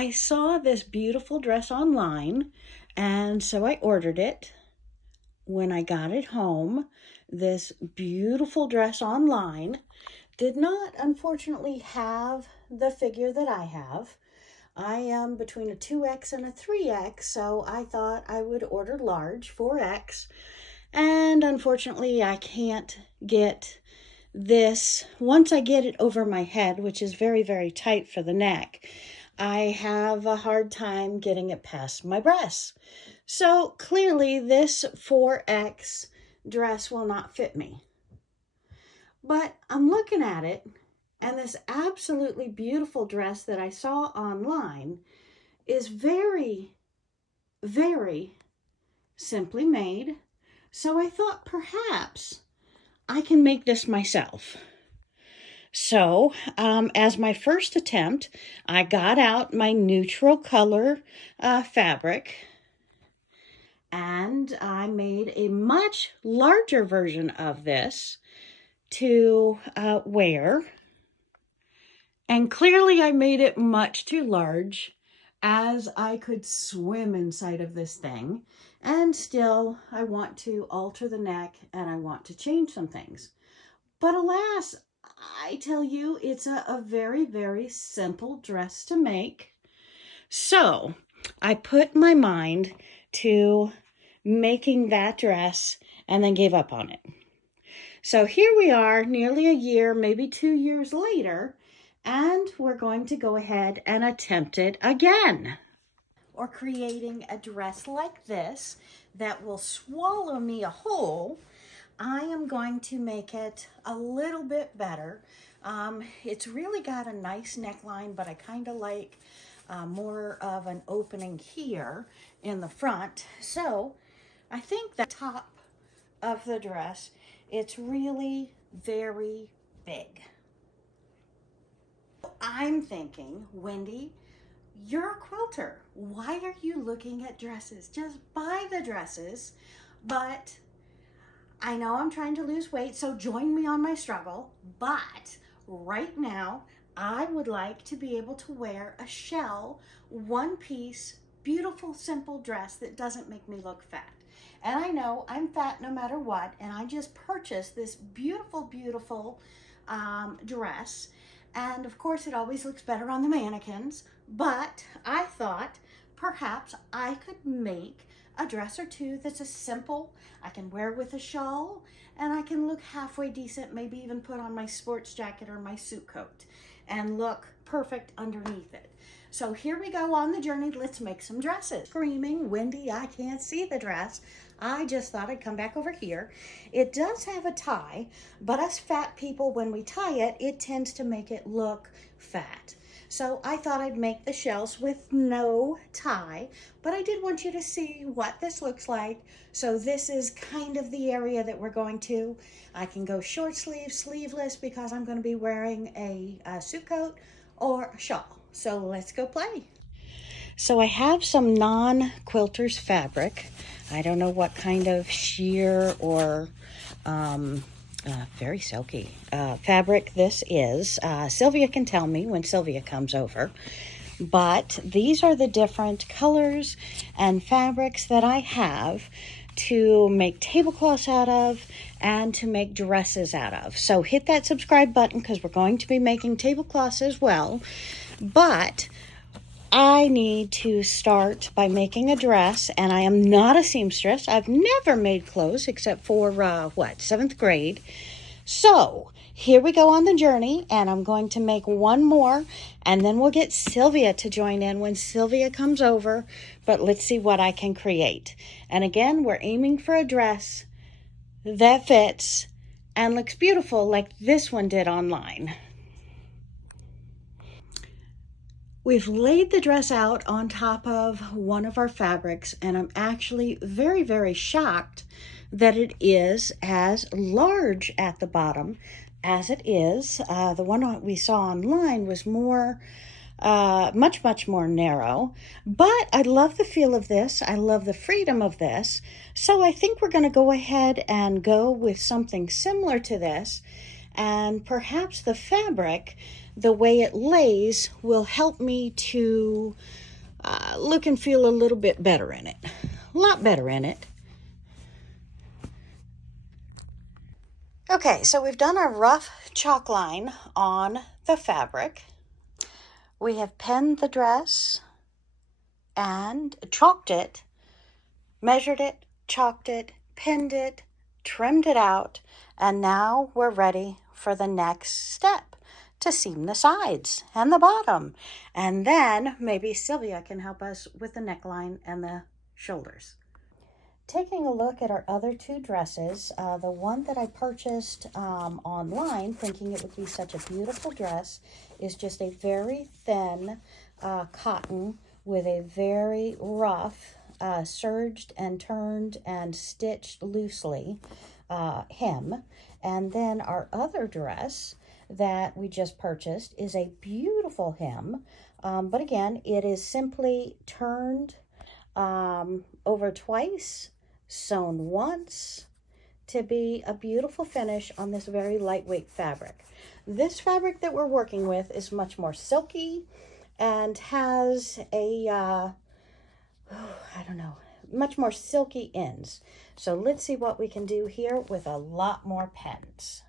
I saw this beautiful dress online, and so I ordered it. When I got it home, this beautiful dress online did not, unfortunately, have the figure that I have. I am between a 2X and a 3X, so I thought I would order large, 4X. And unfortunately, I can't get this. Once I get it over my head, which is very, very tight for the neck, I have a hard time getting it past my breasts. So clearly this 4X dress will not fit me. But I'm looking at it, and this absolutely beautiful dress that I saw online is very, very simply made. So I thought perhaps I can make this myself. So, as my first attempt, I got out my neutral color fabric, and I made a much larger version of this to wear. And clearly I made it much too large, as I could swim inside of this thing. And still, I want to alter the neck and I want to change some things. But alas, I tell you, it's a very, very simple dress to make. So I put my mind to making that dress and then gave up on it. So here we are, nearly a year, maybe 2 years later, and we're going to go ahead and attempt it again. Or creating a dress like this that will swallow me a whole. I am going to make it a little bit better. It's really got a nice neckline, but I kind of like more of an opening here in the front. So I think the top of the dress, it's really very big. I'm thinking, Wendy, you're a quilter. Why are you looking at dresses? Just buy the dresses. But I know I'm trying to lose weight, so join me on my struggle. But right now, I would like to be able to wear a shell, one-piece, beautiful, simple dress that doesn't make me look fat. And I know I'm fat no matter what, and I just purchased this beautiful, beautiful dress. And of course, it always looks better on the mannequins, but I thought perhaps I could make a dress or two that's a simple, I can wear with a shawl, and I can look halfway decent, maybe even put on my sports jacket or my suit coat and look perfect underneath it. So here we go on the journey. Let's make some dresses. Screaming, Wendy, I can't see the dress. I just thought I'd come back over here. It does have a tie, but us fat people, when we tie it, it tends to make it look fat. So I thought I'd make the shells with no tie, but I did want you to see what this looks like. So this is kind of the area that we're going to. I can go short sleeve, sleeveless, because I'm going to be wearing a suit coat or a shawl. So let's go play. So I have some non-quilter's fabric. I don't know what kind of sheer or very silky fabric this is. Sylvia can tell me when Sylvia comes over. But these are the different colors and fabrics that I have to make tablecloths out of and to make dresses out of. So hit that subscribe button because we're going to be making tablecloths as well. But I need to start by making a dress, and I am not a seamstress. I've never made clothes except for, 7th grade. So here we go on the journey, and I'm going to make one more, and then we'll get Sylvia to join in when Sylvia comes over. But let's see what I can create. And again, we're aiming for a dress that fits and looks beautiful like this one did online. We've laid the dress out on top of one of our fabrics, and I'm actually very, very shocked that it is as large at the bottom as it is. The one we saw online was more, much more narrow, but I love the feel of this. I love the freedom of this. So I think we're going to go ahead and go with something similar to this, and perhaps the fabric the way it lays will help me to look and feel a little bit better in it. A lot better in it. Okay, so we've done our rough chalk line on the fabric. We have penned the dress and chalked it, measured it, chalked it, pinned it, trimmed it out, and now we're ready for the next step, to seam the sides and the bottom. And then maybe Sylvia can help us with the neckline and the shoulders. Taking a look at our other two dresses, the one that I purchased online, thinking it would be such a beautiful dress, is just a very thin cotton with a very rough, serged and turned and stitched loosely hem. And then our other dress that we just purchased is a beautiful hem, but again, it is simply turned over twice, sewn once, to be a beautiful finish on this very lightweight fabric. This fabric that we're working with is much more silky and has a, I don't know, much more silky ends. So let's see what we can do here with a lot more pens.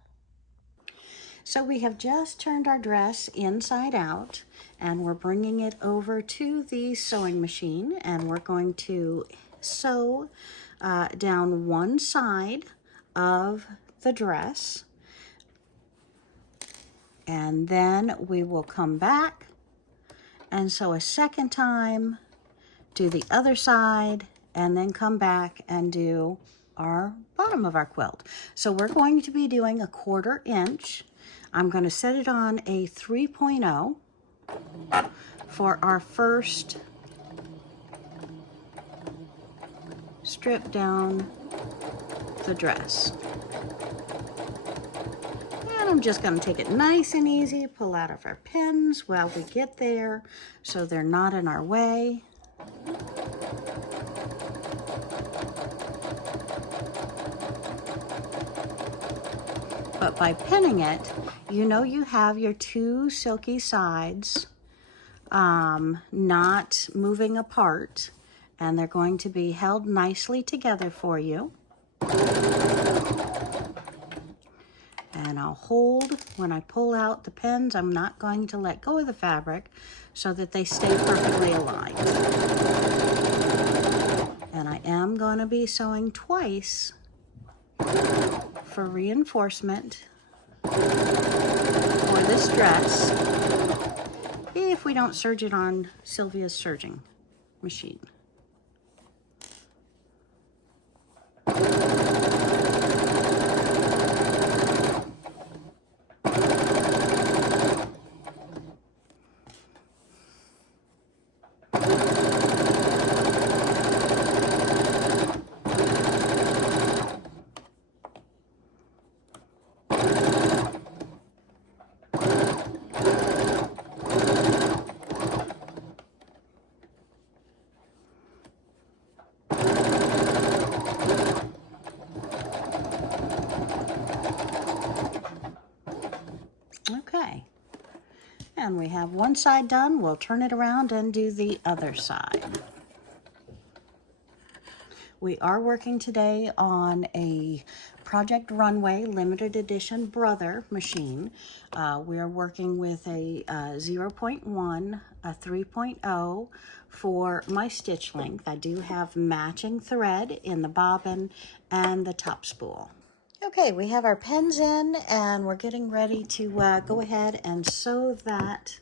So we have just turned our dress inside out, and we're bringing it over to the sewing machine, and we're going to sew down one side of the dress, and then we will come back and sew a second time, do the other side, and then come back and do our bottom of our quilt. So we're going to be doing a 1/4 inch. I'm going to set it on a 3.0 for our first strip down the dress. And I'm just going to take it nice and easy, pull out of our pins while we get there so they're not in our way. But by pinning it, you know you have your two silky sides not moving apart, and they're going to be held nicely together for you. And I'll hold when I pull out the pins. I'm not going to let go of the fabric so that they stay perfectly aligned. And I am going to be sewing twice for reinforcement for this dress if we don't serge it on Sylvia's serging machine. Okay, and we have one side done. We'll turn it around and do the other side. We are working today on a Project Runway limited edition Brother machine. We are working with a 0.1, a 3.0 for my stitch length. I do have matching thread in the bobbin and the top spool. Okay, we have our pens in, and we're getting ready to go ahead and sew that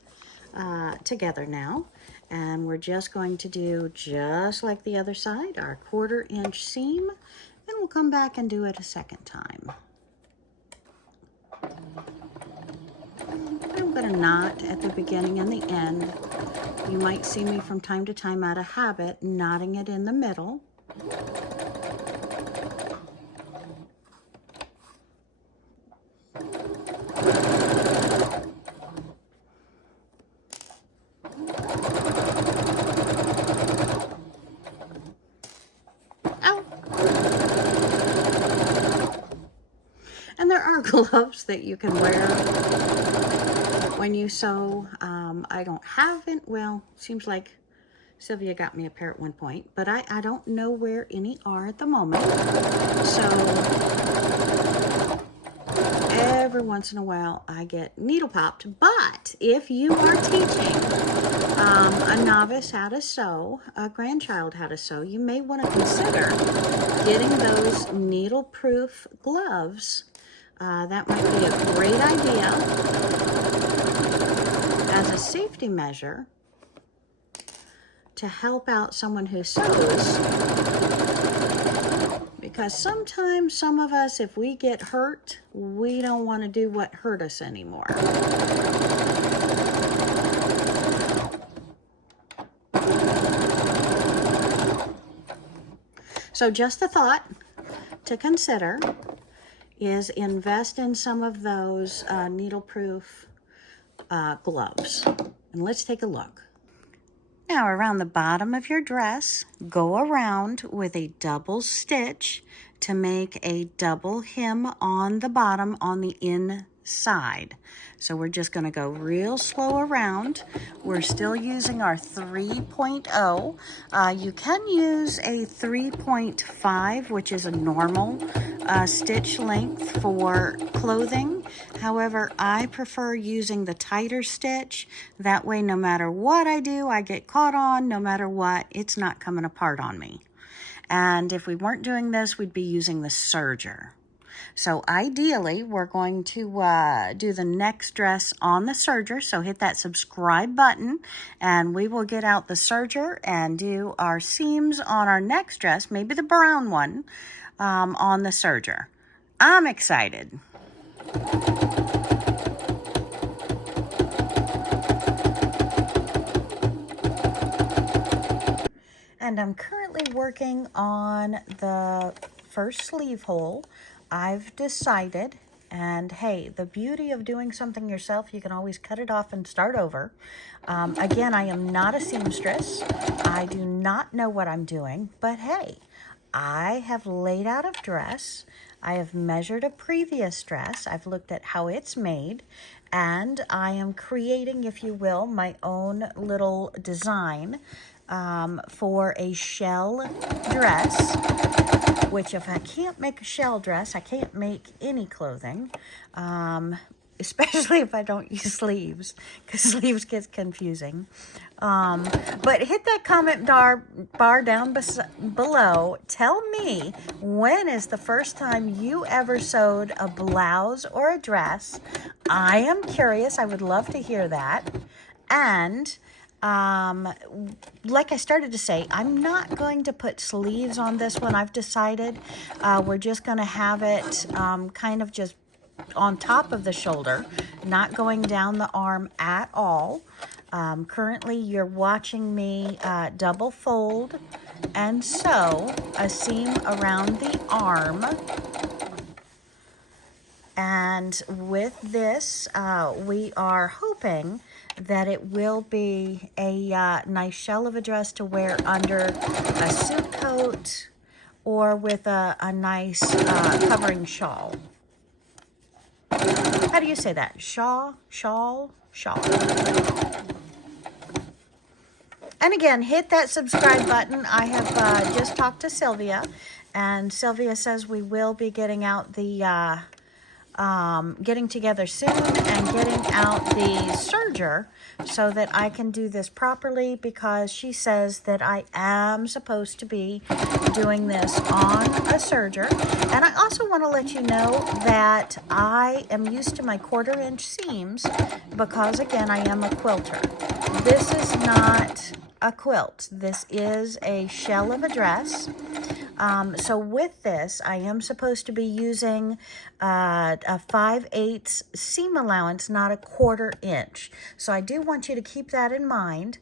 together now. And we're just going to do, just like the other side, our 1/4 inch seam, and we'll come back and do it a second time. I'm going to knot at the beginning and the end. You might see me from time to time out of habit knotting it in the middle. And there are gloves that you can wear when you sew. I don't have it. Well, seems like Sylvia got me a pair at one point, but I don't know where any are at the moment. So every once in a while I get needle popped. But if you are teaching a novice how to sew, a grandchild how to sew, you may want to consider getting those needle-proof gloves. That might be a great idea as a safety measure to help out someone who sews, because sometimes some of us, if we get hurt, we don't want to do what hurt us anymore. So just a thought to consider is invest in some of those needle-proof gloves. And let's take a look. Now around the bottom of your dress, go around with a double stitch to make a double hem on the bottom on the inside. So we're just going to go real slow around. We're still using our 3.0. You can use a 3.5, which is a normal stitch length for clothing. However, I prefer using the tighter stitch. That way, no matter what I do, I get caught on. No matter what, it's not coming apart on me. And if we weren't doing this, we'd be using the serger. So ideally, we're going to do the next dress on the serger. So hit that subscribe button and we will get out the serger and do our seams on our next dress, maybe the brown one, on the serger. I'm excited. And I'm currently working on the first sleeve hole. I've decided, and hey, the beauty of doing something yourself, you can always cut it off and start over. Again, I am not a seamstress. I do not know what I'm doing, but hey, I have laid out a dress. I have measured a previous dress. I've looked at how it's made, and I am creating, if you will, my own little design for a shell dress, which if I can't make a shell dress, I can't make any clothing, especially if I don't use sleeves, because sleeves gets confusing. But hit that comment bar down below. Tell me, when is the first time you ever sewed a blouse or a dress? I am curious. I would love to hear that. And like I started to say, I'm not going to put sleeves on this one. I've decided we're just going to have it kind of just on top of the shoulder, not going down the arm at all. Currently, you're watching me double fold and sew a seam around the arm. And with this, we are hoping that it will be a nice shell of a dress to wear under a suit coat or with a nice covering shawl. How do you say that? Shawl. And again, hit that subscribe button. I have just talked to Sylvia, and Sylvia says we will be getting out the getting together soon and getting out the serger so that I can do this properly, because she says that I am supposed to be doing this on a serger. And I also want to let you know that I am used to my 1/4 inch seams because, again, I am a quilter. This is not a quilt. This is a shell of a dress. So with this, I am supposed to be using a 5/8 seam allowance, not a 1/4 inch. So I do want you to keep that in mind.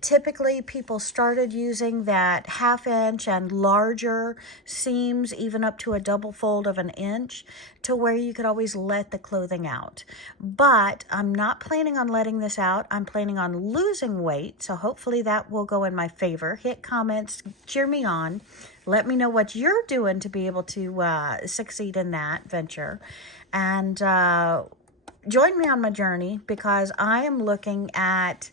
Typically, people started using that 1/2 inch and larger seams, even up to a double fold of 1 inch, to where you could always let the clothing out. But I'm not planning on letting this out. I'm planning on losing weight, so hopefully that will go in my favor. Hit comments, cheer me on. Let me know what you're doing to be able to succeed in that venture. And join me on my journey, because I am looking at,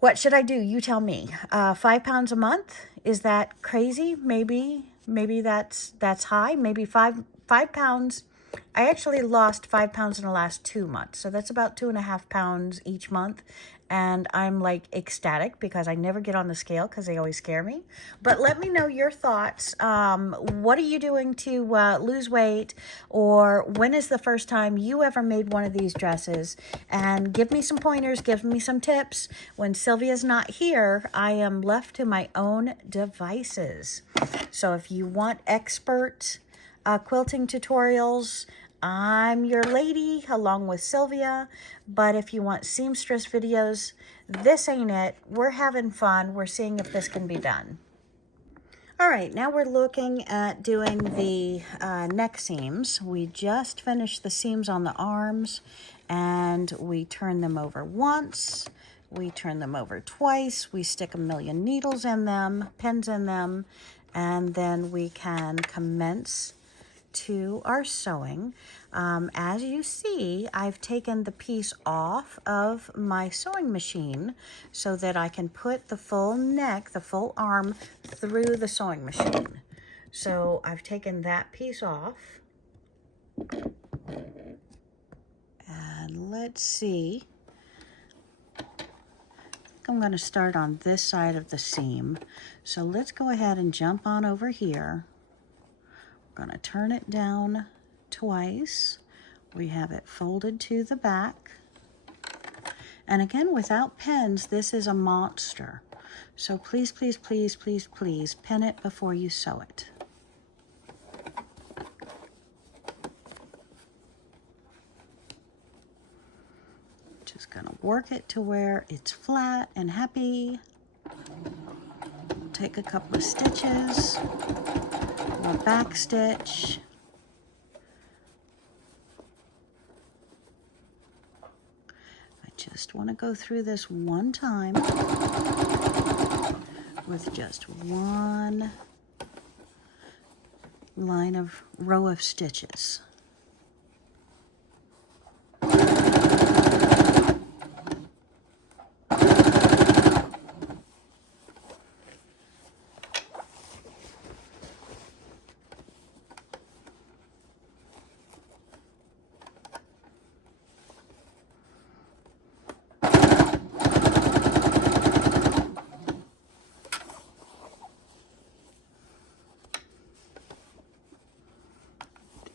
what should I do? You tell me. 5 pounds a month? Is that crazy? Maybe that's high. Maybe 5 pounds. I actually lost 5 pounds in the last 2 months. So that's about 2.5 pounds each month. And I'm like ecstatic, because I never get on the scale because they always scare me. But let me know your thoughts. What are you doing to lose weight? Or when is the first time you ever made one of these dresses? And give me some pointers, give me some tips. When Sylvia's not here, I am left to my own devices. So if you want expert quilting tutorials, I'm your lady, along with Sylvia. But if you want seamstress videos, this ain't it. We're having fun. We're seeing if this can be done. All right, now we're looking at doing the neck seams. We just finished the seams on the arms, and we turn them over once. We turn them over twice. We stick a million needles in them, pins in them, and then we can commence to our sewing. As you see, I've taken the piece off of my sewing machine so that I can put the full neck, the full arm, through the sewing machine. So I've taken that piece off. And let's see. I'm going to start on this side of the seam. So let's go ahead and jump on over here. Going to turn it down twice. We have it folded to the back. And again, without pins, this is a monster. So please, please, please, please, please pin it before you sew it. Just going to work it to where it's flat and happy. Take a couple of stitches. A back stitch. I just want to go through this one time with just one row of stitches.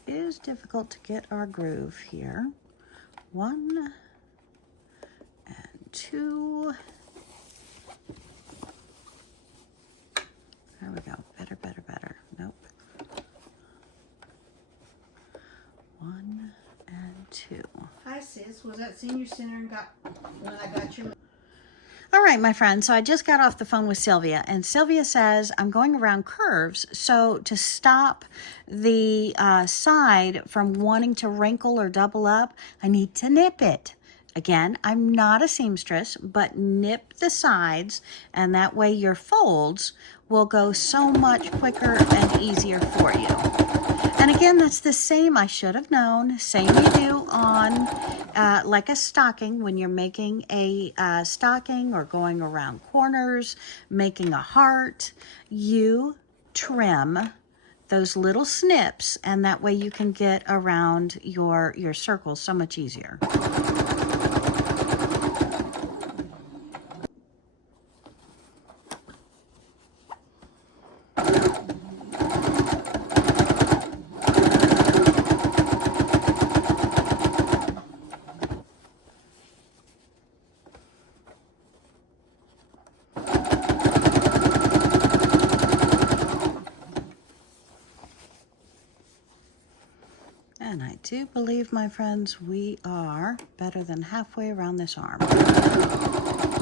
Is difficult to get our groove here. 1 and 2. There we go. Better, better, better. Nope. 1 and 2. Hi sis, was at Senior Center and when I got your... All right, my friend, so I just got off the phone with Sylvia, and Sylvia says I'm going around curves, so to stop the side from wanting to wrinkle or double up, I need to nip it. Again, I'm not a seamstress, but nip the sides, and that way your folds will go so much quicker and easier for you. And again, that's the same, I should have known, same you do on like a stocking when you're making a stocking or going around corners, making a heart. You trim those little snips, and that way you can get around your circles so much easier. And I do believe, my friends, we are better than halfway around this arm.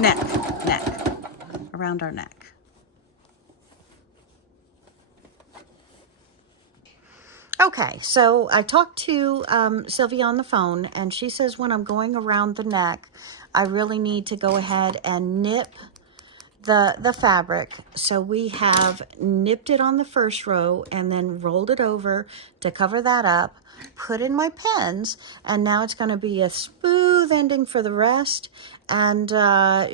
Neck, around our neck. Okay, so I talked to Sylvia on the phone, and she says when I'm going around the neck, I really need to go ahead and nip the fabric. So we have nipped it on the first row and then rolled it over to cover that up, put in my pins, and now it's going to be a smooth ending for the rest. And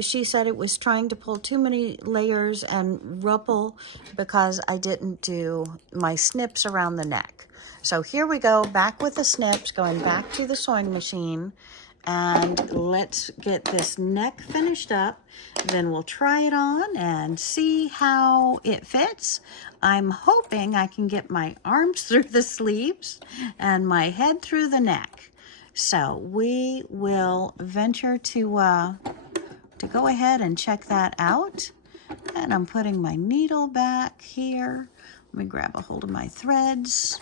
she said it was trying to pull too many layers and ruffle because I didn't do my snips around the neck. So here we go, back with the snips, going back to the sewing machine. And let's get this neck finished up. Then we'll try it on and see how it fits. I'm hoping I can get my arms through the sleeves and my head through the neck. So we will venture to go ahead and check that out. And I'm putting my needle back here. Let me grab a hold of my threads.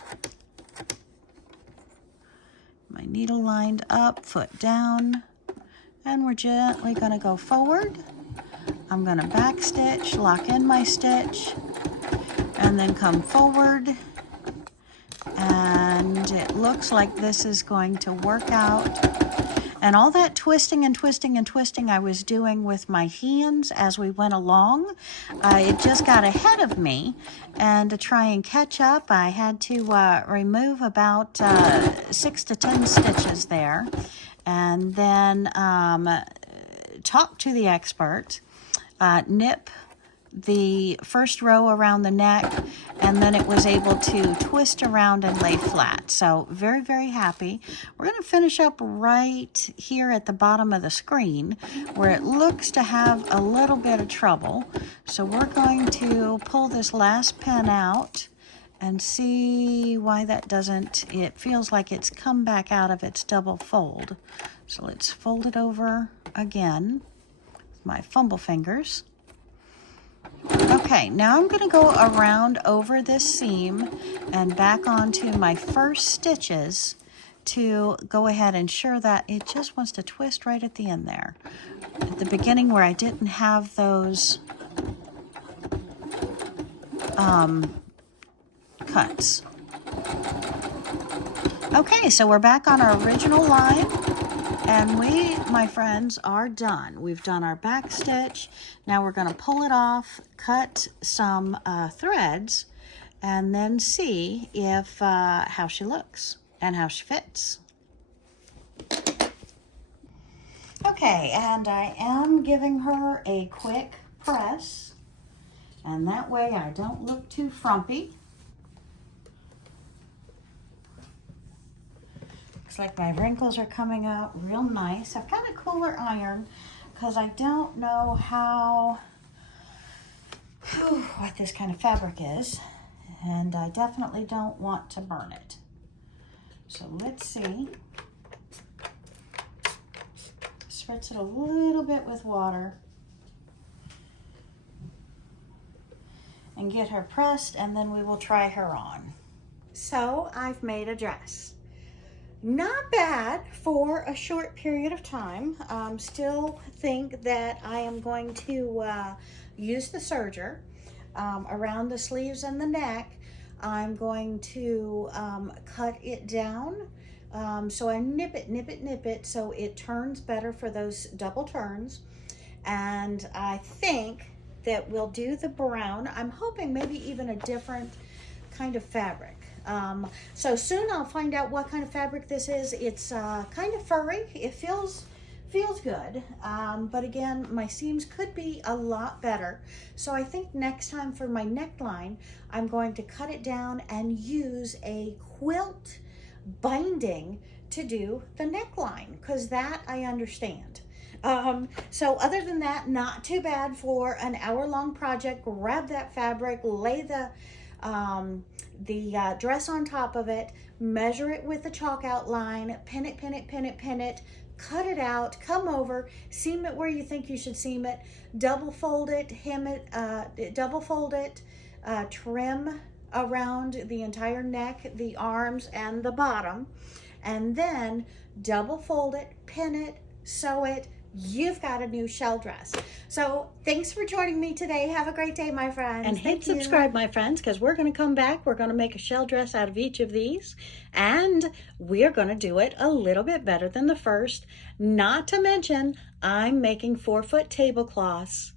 My needle lined up, foot down, and we're gently going to go forward. I'm going to back stitch, lock in my stitch, and then come forward. And it looks like this is going to work out. And all that twisting and twisting and twisting I was doing with my hands as we went along, it just got ahead of me. And to try and catch up, I had to remove about 6 to 10 stitches there. And then talk to the expert, nip the first row around the neck, and then it was able to twist around and lay flat. So very, very happy. We're going to finish up right here at the bottom of the screen where it looks to have a little bit of trouble. So we're going to pull this last pin out and see why that doesn't, it feels like it's come back out of its double fold. So let's fold it over again with my fumble fingers. Okay, now I'm going to go around over this seam and back onto my first stitches to go ahead and ensure that it just wants to twist right at the end there. At the beginning where I didn't have those cuts. Okay, so we're back on our original line. And we, my friends, are done. We've done our back stitch. Now we're going to pull it off, cut some threads, and then see if how she looks and how she fits. Okay, and I am giving her a quick press, and that way I don't look too frumpy. Looks like my wrinkles are coming out real nice. I've got a cooler iron because I don't know what this kind of fabric is, and I definitely don't want to burn it. So let's see. Spritz it a little bit with water and get her pressed, and then we will try her on. So I've made a dress. Not bad for a short period of time. Still think that I am going to use the serger around the sleeves and the neck. I'm going to cut it down. So I nip it so it turns better for those double turns. And I think that we'll do the brown. I'm hoping maybe even a different kind of fabric. So soon I'll find out what kind of fabric this is. It's kind of furry. It feels good. But again, my seams could be a lot better. So I think next time for my neckline, I'm going to cut it down and use a quilt binding to do the neckline, because that I understand. So other than that, not too bad for an hour-long project. Grab that fabric, lay the dress on top of it, measure it with the chalk outline, pin it, cut it out, come over, seam it where you think you should seam it, double fold it, hem it, trim around the entire neck, the arms, and the bottom, and then double fold it, pin it, sew it. You've got a new shell dress. So thanks for joining me today. Have a great day, my friends. And hit subscribe, my friends, because we're going to come back. We're going to make a shell dress out of each of these, and we're going to do it a little bit better than the first. Not to mention, I'm making 4-foot tablecloths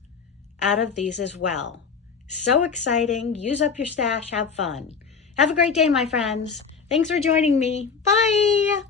out of these as well. So exciting. Use up your stash. Have fun. Have a great day, my friends. Thanks for joining me. Bye.